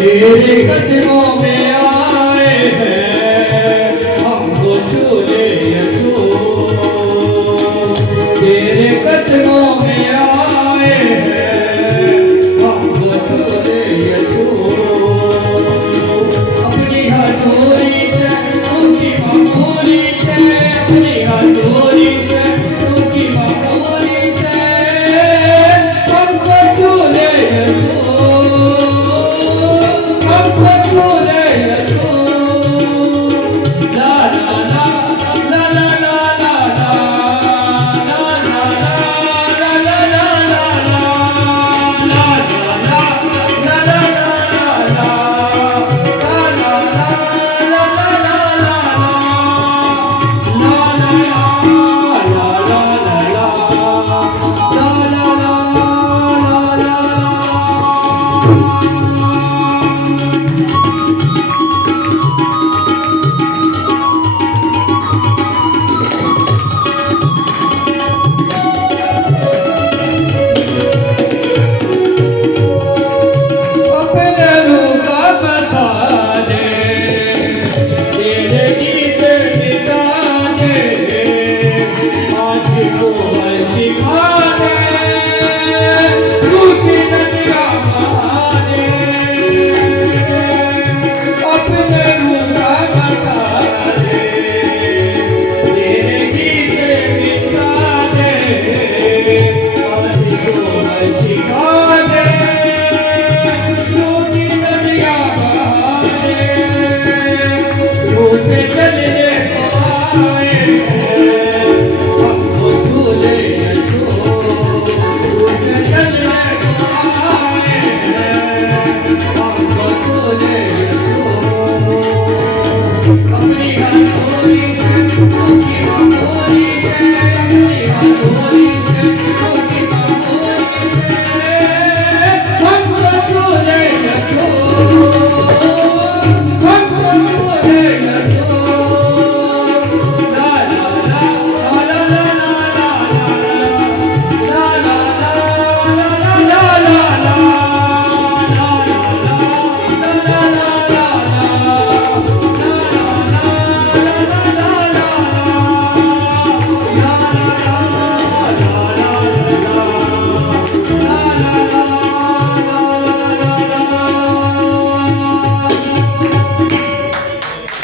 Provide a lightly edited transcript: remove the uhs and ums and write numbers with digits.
तेरे कदमों में आए हैं हमको छू ले यीशु तेरे कदमों में आए हैं हमको छू ले यीशु अपनी हथौड़ी से उनकी मामूली से अपनी हथौड़ी से उनकी मामूली से हमको छू ले यीशु Holy